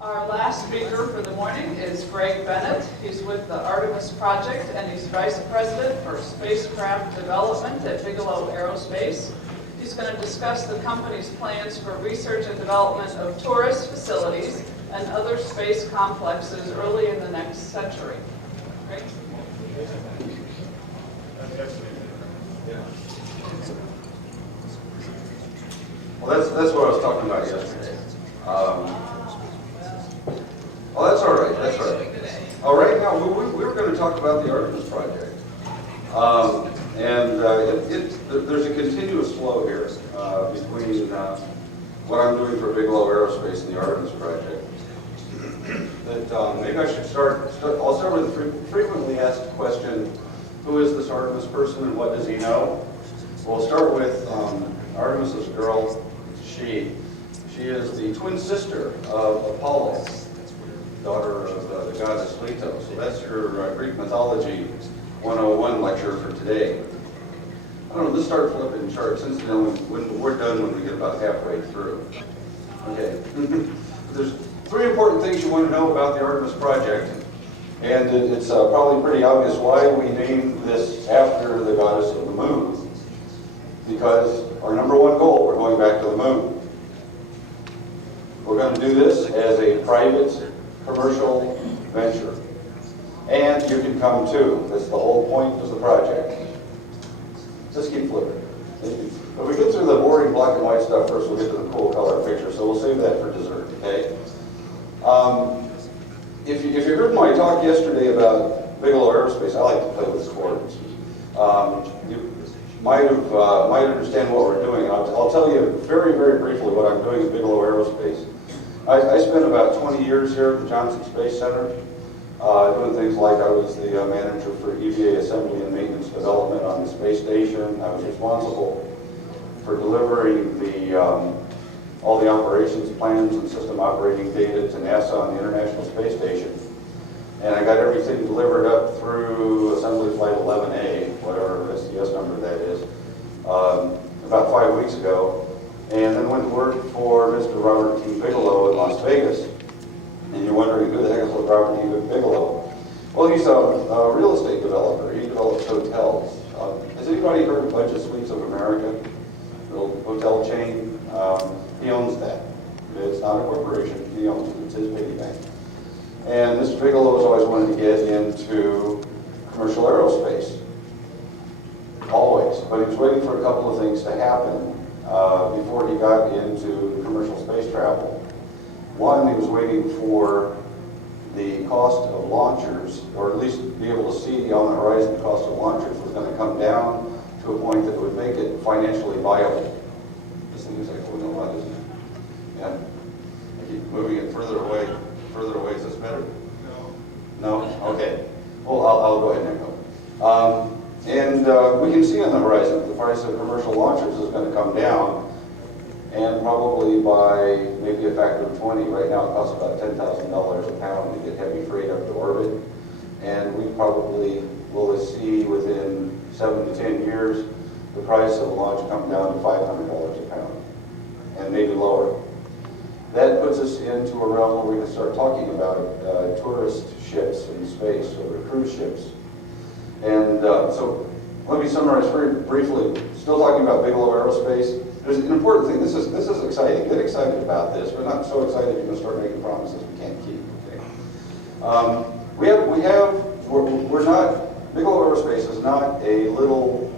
Our last speaker for the morning is Greg Bennett. He's with the Artemis Project, and he's Vice President for Spacecraft Development at Bigelow Aerospace. He's going to discuss the company's plans for research and development of tourist facilities and other space complexes early in the next century. Greg? Well, that's what I was talking about yesterday. Oh, that's all right. That's all right. Right now, we were going to talk about the Artemis Project, there's a continuous flow here between what I'm doing for Bigelow Aerospace and the Artemis Project. That maybe I should start. I'll start with the frequently asked question: who is this Artemis person, and what does he know? We'll start with Artemis is a girl. She is the twin sister of Apollo, daughter of the goddess Leto. So that's your Greek mythology 101 lecture for today. I don't know, let's start flipping charts. Incidentally, when we're done when we get about halfway through. Okay. There's three important things you want to know about the Artemis Project. And it's probably pretty obvious why we named this after the goddess of the moon. Because our number one goal, we're going back to the moon. We're going to do this as a private commercial venture. And you can come too. That's the whole point of the project. Just keep flipping. If we get through the boring black and white stuff first, we'll get to the cool color picture. So we'll save that for dessert, okay? If you heard my talk yesterday about Bigelow Aerospace, I like to play with sports. You might understand what we're doing. I'll tell you very, very briefly what I'm doing at Bigelow Aerospace. I spent about 20 years here at the Johnson Space Center, doing things like I was the manager for EVA assembly and maintenance development on the space station. I was responsible for delivering all the operations plans and system operating data to NASA on the International Space Station. And I got everything delivered up through Assembly Flight 11A, whatever SDS number that is, about 5 weeks ago. And then went to work for Mr. Robert T. Bigelow in Las Vegas. And you're wondering, who the heck is Robert T. Bigelow? Well, he's a real estate developer. He develops hotels. Has anybody heard of Budget Suites of America? Little hotel chain. He owns that. It's not a corporation. He owns it. It's his piggy bank. And Mr. Bigelow has always wanted to get into commercial aerospace. Always. But he was waiting for a couple of things to happen before he got into commercial space travel. One, he was waiting for the cost of launchers, or at least be able to see on the horizon the cost of launchers was going to come down to a point that would make it financially viable. This thing is like, oh, no, what, isn't it? Yeah. I keep moving it further away. Further away, is this better? No. No? Okay. Well, I'll go ahead and go. We can see on the horizon that the price of commercial launchers is going to come down, and probably by maybe a factor of 20. Right now it costs about $10,000 a pound to get heavy freight up to orbit, and we probably will see within 7 to 10 years the price of a launch come down to $500 a pound, and maybe lower. That puts us into a realm where we can start talking about tourist ships in space, or cruise ships. And so let me summarize very briefly. Still talking about Bigelow Aerospace. There's an important thing. This is exciting. Get excited about this. We're not so excited you're going to start making promises we can't keep. Okay? We're not. Bigelow Aerospace is not a little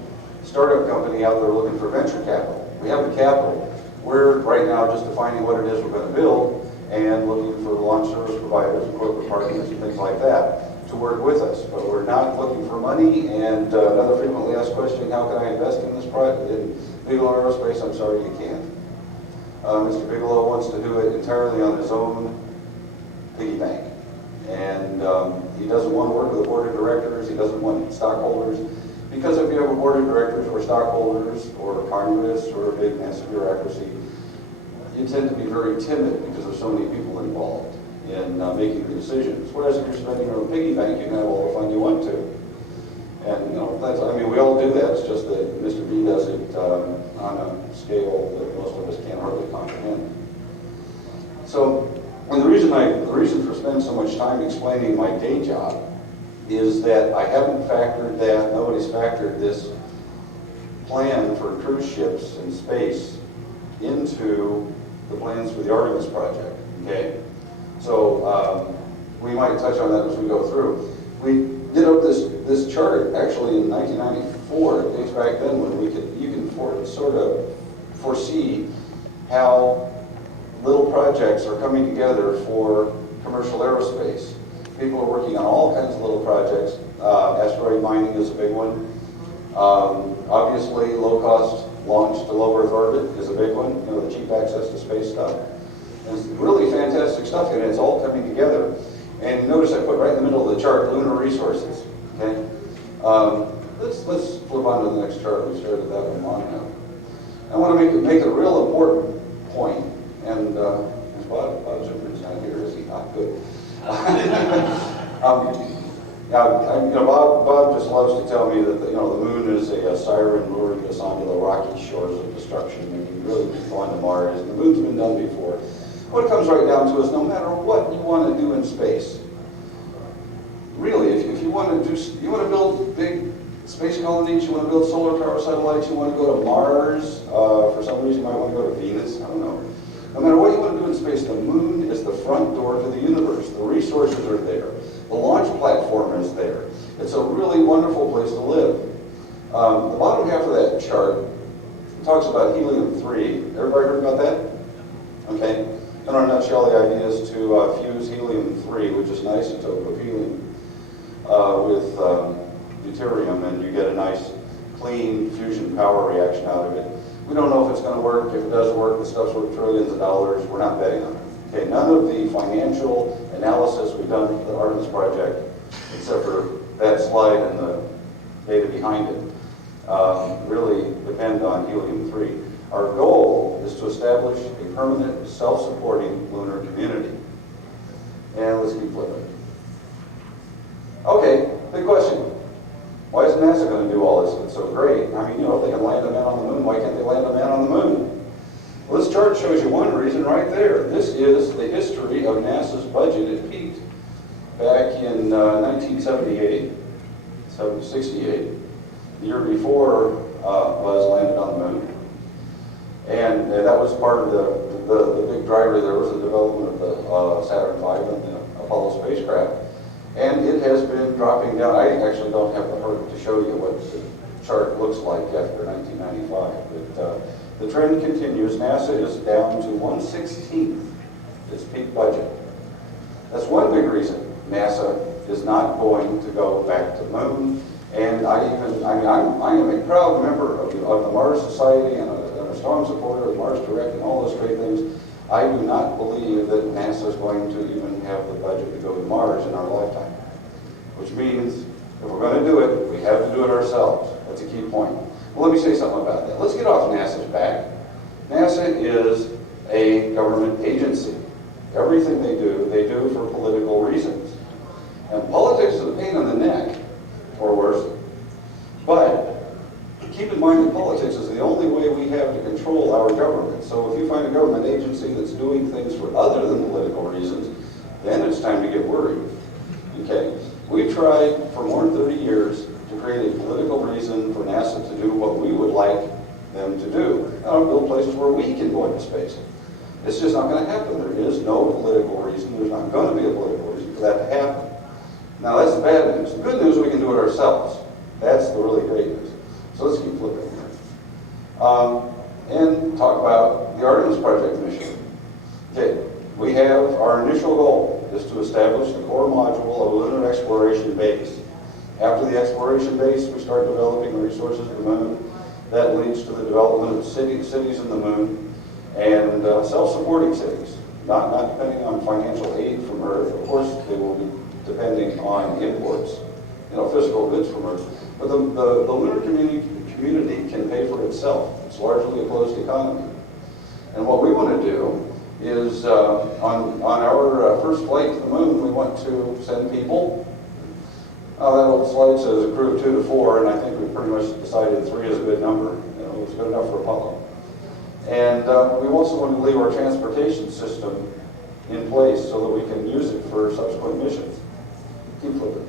startup company out there looking for venture capital. We have the capital. We're right now just defining what it is we're going to build and looking for launch service providers and corporate partners and things like that to work with us. But we're not looking for money. And another frequently asked question: how can I invest in this project? In Bigelow Aerospace, I'm sorry, you can't. Mr. Bigelow wants to do it entirely on his own piggy bank. And he doesn't want to work with a board of directors. He doesn't want stockholders. Because if you have a board of directors or stockholders or Congress or a big massive bureaucracy, you tend to be very timid because there's so many people involved in making the decisions. Whereas if you're spending your own piggy bank, you can have all the fun you want to. And we all do that. It's just that Mr. B does it on a scale that most of us can't hardly comprehend. So, and the reason for spending so much time explaining my day job is that I haven't factored that, nobody's factored this plan for cruise ships in space into the plans for the Artemis project, okay? So we might touch on that as we go through. We did up this chart actually in 1994. It dates back then when you can sort of foresee how little projects are coming together for commercial aerospace. People are working on all kinds of little projects. Asteroid mining is a big one. Obviously, low-cost launch to low Earth orbit is a big one. You know, the cheap access to space stuff. It's really fantastic stuff, and it's all coming together. And notice I put right in the middle of the chart, lunar resources. Okay. Let's flip on to the next chart. We started that one long enough. I want to make a real important point. And Bob Zimmerman's not here, is he? Not good. Bob just loves to tell me that the moon is a siren luring us onto the rocky shores of destruction, and we really go on to Mars. And the moon's been done before. What it comes right down to is no matter what you want to do in space, really, if you want to build big space colonies, you want to build solar power satellites, you want to go to Mars, for some reason you might want to go to Venus, I don't know. No matter what you want to do in space, the moon is the front door to the universe. The resources are there. The launch platform is there. It's a really wonderful place to live. The bottom half of that chart talks about helium-3. Everybody heard about that? Okay. In a nutshell, the idea is to fuse helium-3, which is an isotope of helium, with deuterium, and you get a nice, clean fusion power reaction out of it. We don't know if it's going to work. If it does work, the stuff's worth trillions of dollars. We're not betting on it. Okay, none of the financial analysis we've done for the Artemis project, except for that slide and the data behind it, really depend on helium-3. Our goal is to establish a permanent, self-supporting lunar community. And let's keep flipping. Okay, big question. Why is NASA going to do all this? It's so great. I mean, if they can land a man on the moon, why can't they land a man on the moon? Well, this chart shows you one reason right there. This is the history of NASA's budget. It peaked back in 1978, 68. The year before Buzz landed on the moon. And that was part of the big driver there was the development of the Saturn V and the Apollo spacecraft. And it has been dropping down. I actually don't have the heart to show you what the chart looks like after 1995. But the trend continues. NASA is down to 1/16th its peak budget. That's one big reason NASA is not going to go back to the moon. And I am a proud member of the Mars Society and a strong supporter of Mars Direct and all those great things. I do not believe that NASA is going to even have the budget to go to Mars in our lifetime. Which means, if we're going to do it, we have to do it ourselves. That's a key point. Well, let me say something about that. Let's get off NASA's back. NASA is a government agency. Everything they do for political reasons. And politics is a pain in the neck, or worse. But keep in mind that politics is the only way we have to control our government. So if you find a government agency that's doing things for other than political reasons, then it's time to get worried. Okay? We've tried for more than 30 years to create a political reason for NASA to do what we would like them to do. Build places where we can go into space. It's just not going to happen. There is no political reason. There's not going to be a political reason for that to happen. Now that's the bad news. The good news, we can do it ourselves. That's the really great news. So let's keep flipping here. And talk about the Artemis project mission. Okay, we have our initial goal is to establish the core module of a lunar exploration base. After the exploration base, we start developing the resources of the moon. That leads to the development of cities in the moon and self-supporting cities, not depending on financial aid from Earth. Of course, they will be depending on imports, physical goods from Earth. But the lunar community can pay for itself. It's largely a closed economy. And what we want to do is, on our first flight to the moon, we want to send people. That old slide says a crew of 2 to 4, and I think we pretty much decided 3 is a good number. It was good enough for Apollo. And we also want to leave our transportation system in place so that we can use it for subsequent missions. Keep flipping.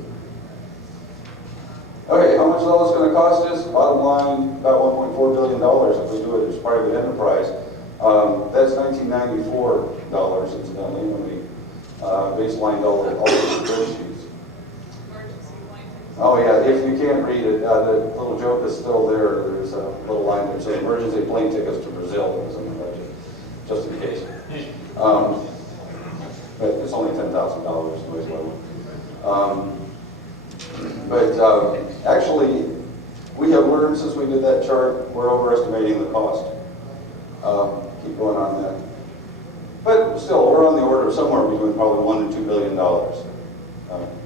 Okay, how much is all this going to cost us? Bottom line, about $1.4 billion if we do it as private enterprise. That's $1994, incidentally, when we baselined all the spreadsheets. Oh yeah, if you can't read it, the little joke is still there. There's a little line that says emergency plane tickets to Brazil is in the budget, just in case. But it's only $10,000, noise level. But actually, we have learned since we did that chart, we're overestimating the cost. Keep going on that. But still, we're on the order of somewhere between probably $1 and $2 billion.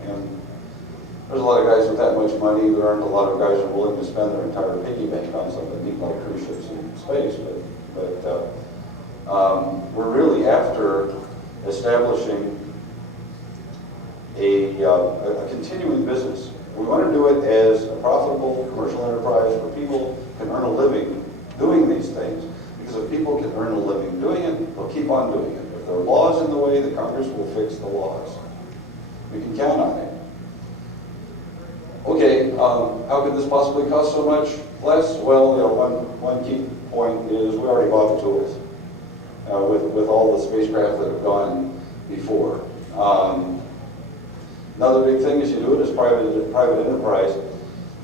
And there's a lot of guys with that much money. There aren't a lot of guys who are willing to spend their entire piggy bank on something neat like cruise ships in space. But we're really after establishing a continuing business. We want to do it as a profitable commercial enterprise where people can earn a living doing these things. Because if people can earn a living doing it, they'll keep on doing it. If there are laws in the way, the Congress will fix the laws. We can count on it. Okay, how could this possibly cost so much less? Well, one key point is we already bought the tools with all the spacecraft that have gone before. Another big thing is you do it as private enterprise.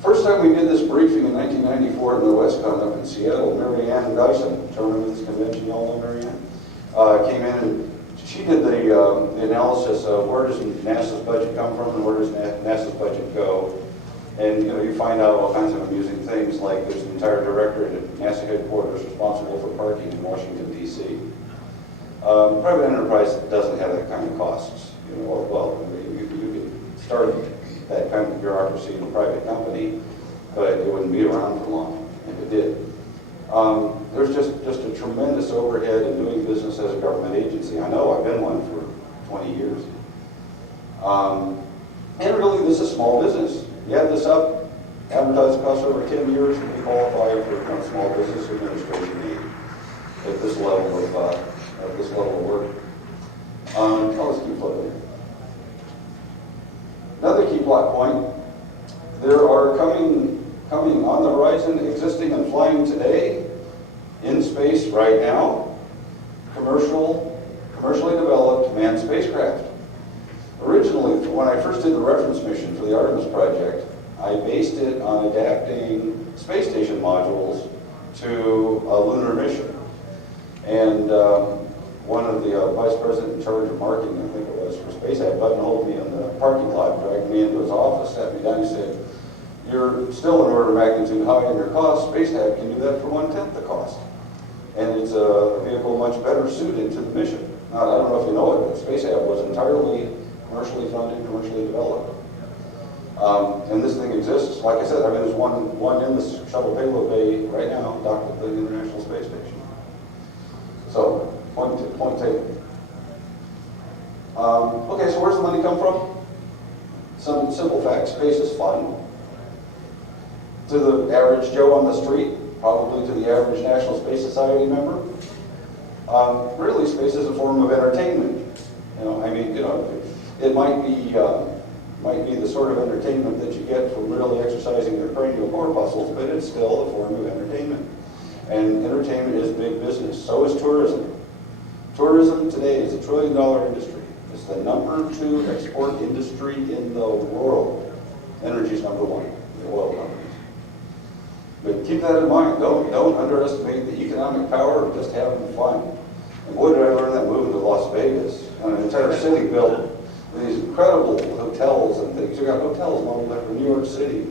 First time we did this briefing in 1994 in the WestCon up in Seattle, Mary Ann Dyson, chairman of this convention, you all know Mary Ann, came in and she did the analysis of where does NASA's budget come from and where does NASA's budget go. And you find out all kinds of amusing things, like there's an entire directorate at NASA headquarters responsible for parking in Washington, D.C. Private enterprise doesn't have that kind of costs. Well, you could start that kind of bureaucracy in a private company, but it wouldn't be around for long if it did. There's just a tremendous overhead in doing business as a government agency. I know, I've been one for 20 years. And really, this is small business. You add this up, advertising costs over 10 years, and we qualify for kind of small business administration aid at this level of work. Let's keep flipping. Another key plot point, there are coming on the horizon, existing and flying today, in space right now, commercially developed manned spacecraft. Originally, when I first did the reference mission for the Artemis project, I based it on adapting space station modules to a lunar mission. And one of the vice president in charge of marketing, I think it was, for SpaceX, buttonholed me in the parking lot, dragged me into his office, sat me down, he said, "You're still an order of magnitude high in your cost. SpaceX can do that for 1/10 the cost. And it's a vehicle much better suited to the mission." Now, I don't know if you know it, but SpaceX was entirely commercially funded, commercially developed. And this thing exists, like I said, there's one in the shuttle payload bay right now, docked at the International Space Station. So, point taken. Okay, so where's the money come from? Some simple facts. Space is fun. To the average Joe on the street, probably to the average National Space Society member. Really, space is a form of entertainment. It might be the sort of entertainment that you get from really exercising their cranial corpuscles, but it's still a form of entertainment. And entertainment is big business. So is tourism. Tourism today is $1 trillion industry. It's the #2 export industry in the world. Energy is #1, the oil companies. But keep that in mind. Don't underestimate the economic power of just having fun. And boy, did I learn that moving to Las Vegas. And an entire city built with these incredible hotels and things. You got hotels modeled after New York City.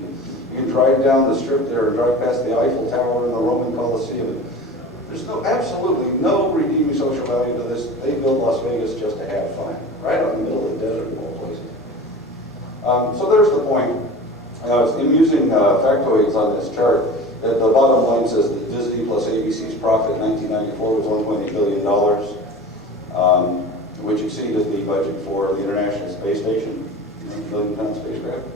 You can drive down the strip there and drive past the Eiffel Tower and the Roman Colosseum. There's absolutely no redeeming social value to this. They built Las Vegas just to have fun, right out in the middle of the desert of all places. So there's the point. I'm using factoids on this chart. That the bottom line says that Disney plus ABC's profit in 1994 was $1.8 billion, which exceeded the budget for the International Space Station, billion-pound spacecraft.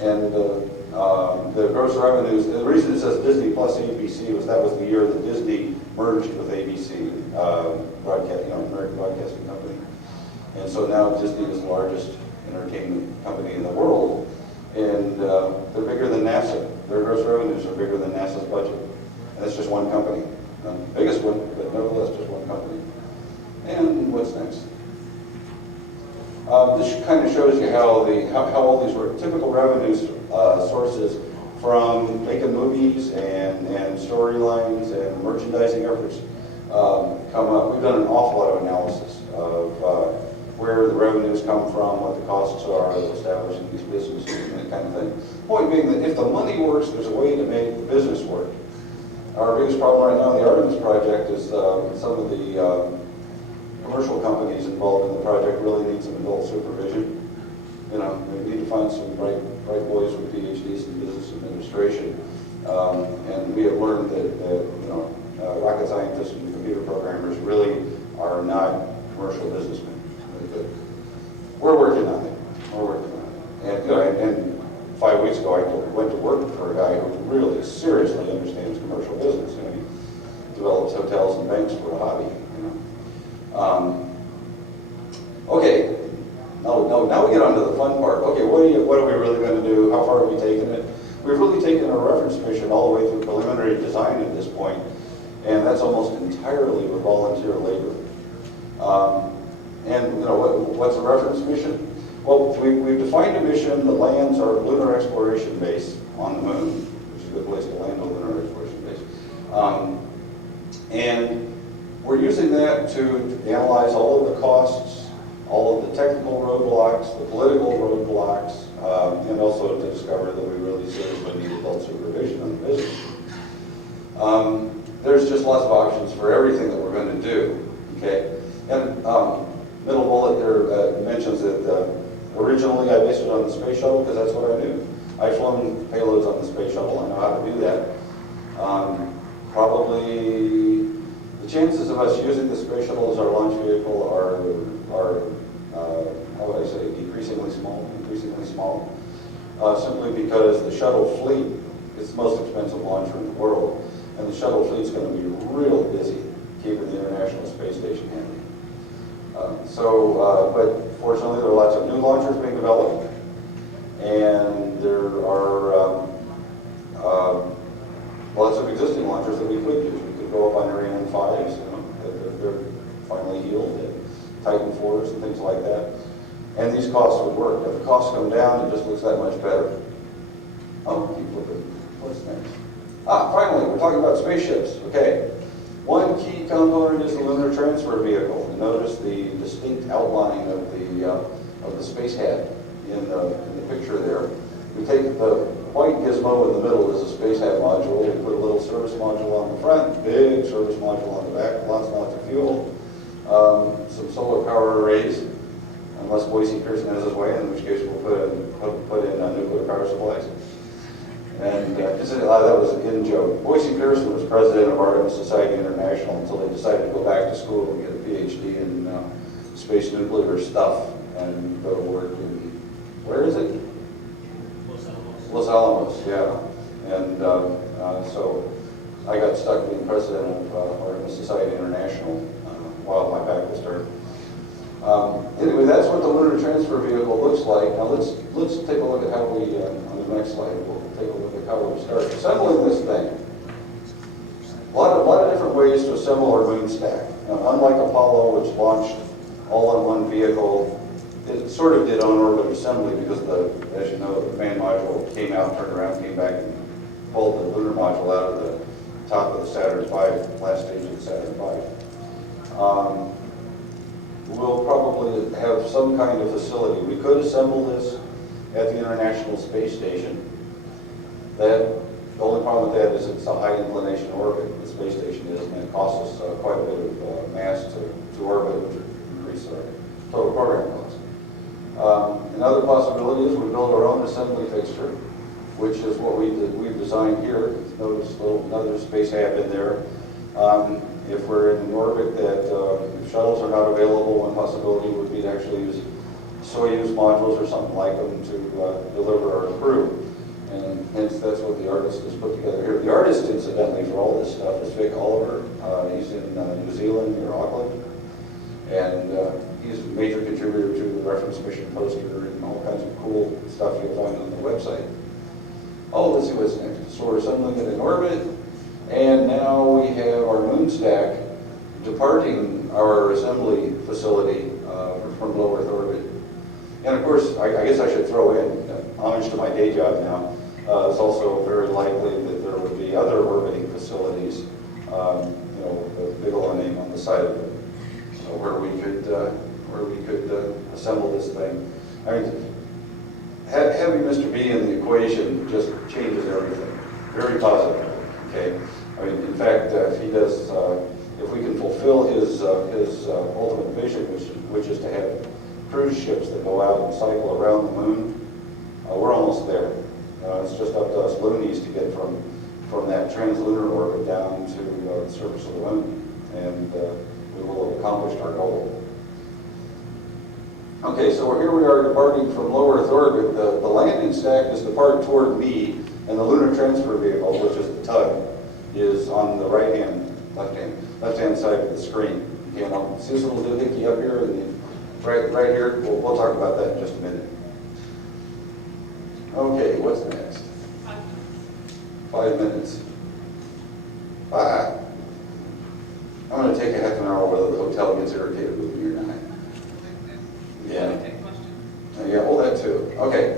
And the gross revenues, the reason it says Disney plus ABC was that was the year that Disney merged with ABC, American Broadcasting Company. And so now Disney is the largest entertainment company in the world, and they're bigger than NASA. Their gross revenues are bigger than NASA's budget. And that's just one company. Not the biggest one, but nevertheless just one company. And what's next? This kind of shows you how all these typical revenues sources from making movies and storylines and merchandising efforts come up. We've done an awful lot of analysis of where the revenues come from, what the costs are of establishing these businesses and that kind of thing. Point being that if the money works, there's a way to make the business work. Our biggest problem right now in the Artemis project is some of the commercial companies involved in the project really need some adult supervision. You know, we need to find some bright boys with PhDs in business administration. And we have learned that you know, rocket scientists and computer programmers really are not commercial businessmen. We're working on it. We're working on it. And, you know, and 5 weeks ago, I went to work for a guy who really seriously understands commercial business. You know, he develops hotels and banks for a hobby. You know. Okay. Now we get on to the fun part. Okay, what are we really going to do? How far have we taken it? We've really taken a reference mission all the way through preliminary design at this point, and that's almost entirely with volunteer labor. And you know, what's a reference mission? Well, we've defined a mission that lands our lunar exploration base on the moon, which is a good place to land a lunar exploration base. And we're using that to analyze all of the costs, all of the technical roadblocks, the political roadblocks, and also to discover that we really seriously need adult supervision on the business. There's just lots of options for everything that we're going to do, okay? And middle bullet there mentions that originally I based it on the space shuttle because that's what I knew. I've flown payloads on the space shuttle. I know how to do that. Probably the chances of us using the space shuttle as our launch vehicle are how would I say, increasingly small, simply because the shuttle fleet is the most expensive launcher in the world, and the shuttle fleet's going to be real busy keeping the International Space Station handy. But fortunately, there are lots of new launchers being developed, and there are lots of existing launchers that we could use. We could go up on Ariane 5s, you know, they're finally healed, and Titan 4s and things like that. And these costs would work. If the costs come down, it just looks that much better. Keep looking. What's next? Finally, we're talking about spaceships. Okay. One key component is the lunar transfer vehicle. And notice the distinct outline of the space head in the picture there. We take the white gizmo in the middle as a space head module. We put a little service module on the front, big service module on the back, lots and lots of fuel, some solar power arrays, unless Boise Pearson has his way, in which case we'll put in nuclear power supplies. And that was a in joke. Boise Pearson was president of Artemis Society International until they decided to go back to school and get a PhD in space nuclear stuff and go to work in, where is it? Los Alamos, yeah. And so I got stuck being president of Artemis Society International while my back was turned. Anyway, that's what the lunar transfer vehicle looks like. Now let's take a look at how we, on the next slide, we'll take a look at how we start assembling this thing. A lot of different ways to assemble our moon stack. Now, unlike Apollo, which launched all in one vehicle, it sort of did on-orbit assembly because as you know, the main module came out, turned around, came back, and pulled the lunar module out of the top of the Saturn V, last stage of the Saturn V. We'll probably have some kind of facility. We could assemble this at the International Space Station. The only problem with that is it's a high inclination orbit. The space station is, and it costs us quite a bit of mass to orbit, which would increase our total program cost. Another possibility is we build our own assembly fixture, which is what we've designed here. Notice another space hab in there. If we're in an orbit that if shuttles are not available, one possibility would be to actually use Soyuz modules or something like them to deliver our crew. And hence that's what the artist has put together here. The artist, incidentally, for all this stuff is Vic Oliver. He's in New Zealand, near Auckland. And He's a major contributor to the reference mission poster and all kinds of cool stuff you'll find on the website. Oh, let's see what's next. So we're assembling it in orbit, and now we have our moon stack departing our assembly facility from low Earth orbit. And of course, I guess I should throw in homage to my day job now. It's also very likely that there would be other orbiting facilities, with the Bigelow name on the side of it, where we could assemble this thing. I mean, having Mr. B in the equation just changes everything, very positively. Okay, I mean, in fact, if he does, if we can fulfill his ultimate vision, which is to have cruise ships that go out and cycle around the moon, we're almost there. It's just up to us loonies to get from that translunar orbit down to the surface of the moon, and we will have accomplished our goal. Okay, so here we are departing from low Earth orbit. The landing stack is the part toward me, and the lunar transfer vehicle, which is the tug, is on the left-hand side of the screen. Again, I'll see this little doohickey up here, and right here. We'll talk about that in just a minute. Okay, what's next? 5 minutes. Bye. I'm going to take a half an hour whether the hotel gets irritated with me or not. Yeah, all that too. Okay.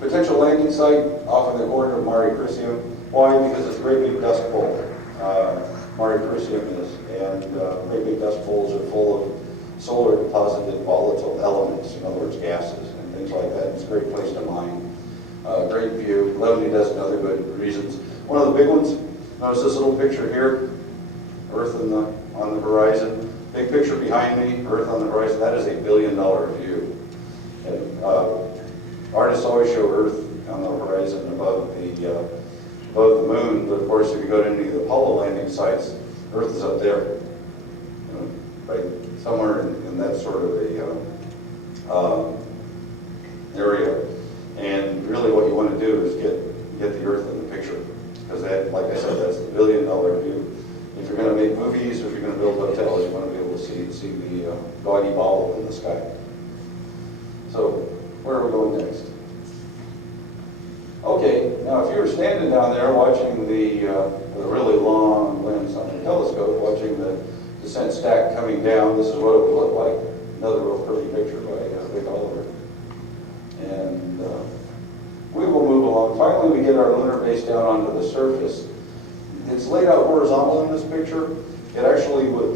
Potential landing site off in the corner of Mare Crisium. Why? Because it's a great big dust bowl. Mare Crisium is, and great big dust bowls are full of solar deposited volatile elements, in other words, gases and things like that. It's a great place to mine. Great view. Lovely dozen other good reasons. One of the big ones. Notice this little picture here. Earth on the horizon. Big picture behind me. Earth on the horizon. That is a $1 billion view. And, artists always show Earth on the horizon above the moon, but of course if you go to any of the Apollo landing sites, Earth is up there, right somewhere in that sort of a area. And really what you want to do is get the Earth in the picture, because that, like I said, that's the $1 billion view. If you're going to make movies, or if you're going to build hotels, you want to be able to see the gaudy ball in the sky. So where are we going next? Okay, now if you were standing down there watching the really long lens on the telescope, watching the descent stack coming down, this is what it would look like. Another real pretty picture by Vic Oliver. And we will move along. Finally, we get our lunar base down onto the surface. It's laid out horizontal in this picture. It actually, with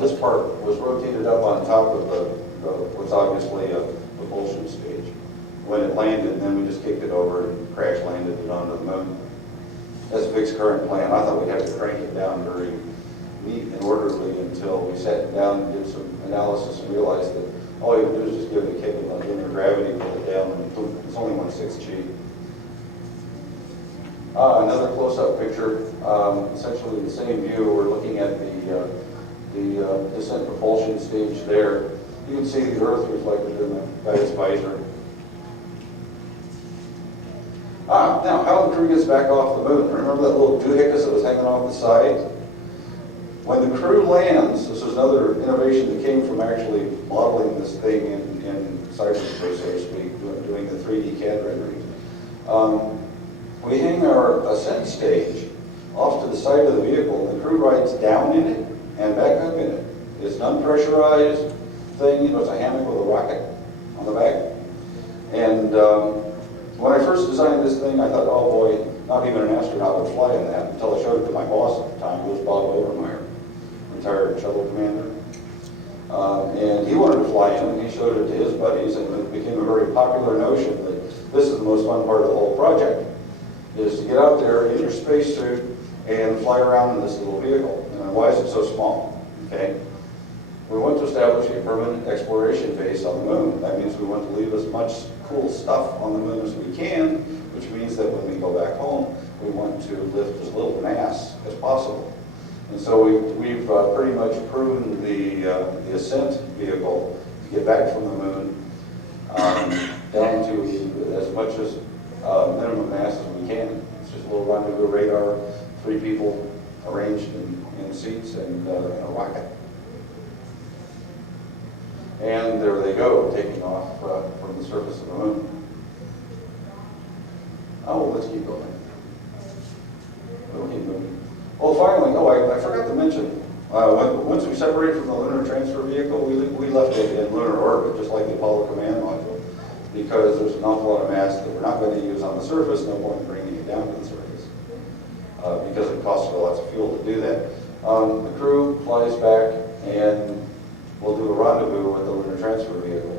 this part was rotated up on top of what's obviously a propulsion stage. When it landed, then we just kicked it over and crash landed it onto the moon. That's Vic's current plan. I thought we'd have to crank it down very neat and orderly until we sat down and did some analysis and realized that all you have to do is just give it a kick and let linear gravity pull it down, and it's only 1/6 G. Another close-up picture, essentially the same view. We're looking at the descent propulsion stage there. You can see the Earth reflected in the guy's visor. Now, how the crew gets back off the moon. Remember that little doohickus that was hanging off the side? When the crew lands, this is another innovation that came from actually modeling this thing in cyberspace, so to speak, doing the 3D CAD rendering. We hang our ascent stage off to the side of the vehicle, and the crew rides down in it and back up in it. It's an unpressurized thing, it's a hammock with a rocket on the back. And when I first designed this thing, I thought, oh boy, not even an astronaut would fly in that, until I showed it to my boss at the time, who was Bob Overmeyer, retired shuttle commander. And he wanted to fly in, and he showed it to his buddies, and it became a very popular notion that this is the most fun part of the whole project, is to get out there in your spacesuit and fly around in this little vehicle. And why is it so small? Okay, we want to establish a permanent exploration base on the moon. That means we want to leave as much cool stuff on the moon as we can, which means that when we go back home, we want to lift as little mass as possible. And so we've pretty much pruned the ascent vehicle to get back from the moon down to as much as minimum mass as we can. It's just a little rendezvous radar, 3 people, arranged in seats and in a rocket. And there they go, taking off from the surface of the moon. Oh, let's keep going. We'll keep moving. Oh, finally, I forgot to mention, once we separated from the lunar transfer vehicle, we left it in lunar orbit, just like the Apollo command module, because there's an awful lot of mass that we're not going to use on the surface, no point in bringing it down to the surface, because it costs lots of fuel to do that. The crew flies back, and we'll do a rendezvous with the lunar transfer vehicle.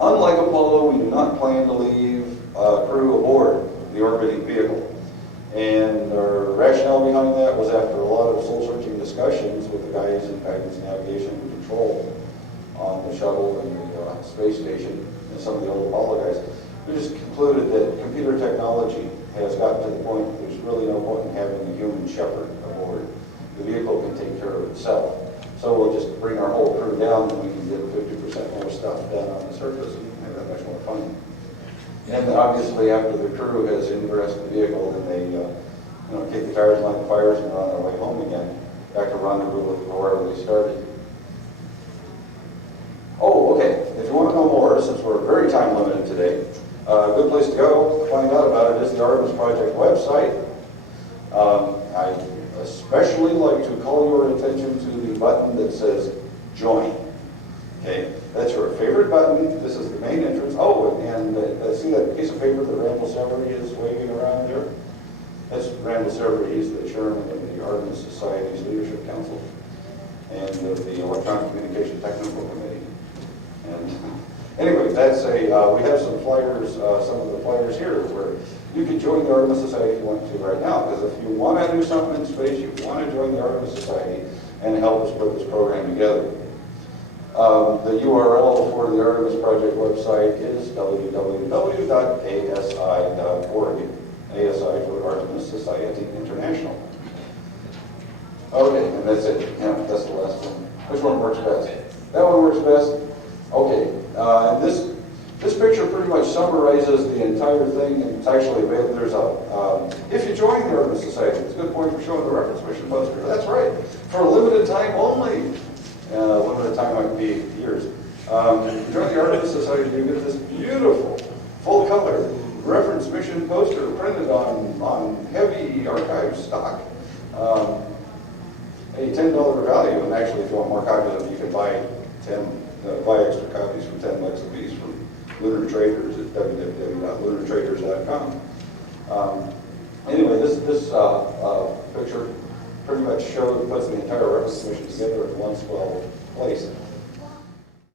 Unlike Apollo, we do not plan to leave crew aboard the orbiting vehicle. And our rationale behind that was after a lot of soul-searching discussions with the guys in guidance, navigation, and control on the shuttle and the space station, and some of the old Apollo guys, we just concluded that computer technology has gotten to the point that there's really no point in having a human shepherd aboard. The vehicle can take care of itself. So we'll just bring our whole crew down, and we can get 50% more stuff done on the surface and have that much more fun. And obviously, after the crew has ingressed the vehicle, then they kick the tires, light the fires, and are on their way home again, back to rendezvous with wherever they started. Oh, okay. If you want to know more, since we're very time limited today, a good place to go to find out about it is the Artemis Project website. I especially like to call your attention to the button that says Join. Okay, that's your favorite button. This is the main entrance. Oh, and see that piece of paper that Randall Severy is waving around there? That's Randall Severy. He's the chairman of the Artemis Society's Leadership Council and of the Electronic Communication Technical Committee. And anyway, that's we have some flyers, some of the flyers here where you can join the Artemis Society if you want to right now, because if you want to do something in space, you want to join the Artemis Society and help us put this program together. The URL for the Artemis Project website is www.asi.org. ASI for Artemis Society International. Okay, and that's it. Yeah, that's the last one. Which one works best? That one works best? Okay. And this picture pretty much summarizes the entire thing, and it's actually available. There's if you join the Artemis Society, it's a good point for showing the reference mission poster. That's right. For a limited time only. Limited time might be years. If you join the Artemis Society, you get this beautiful, full-color reference mission poster printed on heavy archive stock. A $10 value, and actually, if you want more copies of it, you can buy extra copies for $10 a piece from Lunar Traders at www.lunartraders.com. Anyway, this picture pretty much puts the entire reference mission together in one swell place.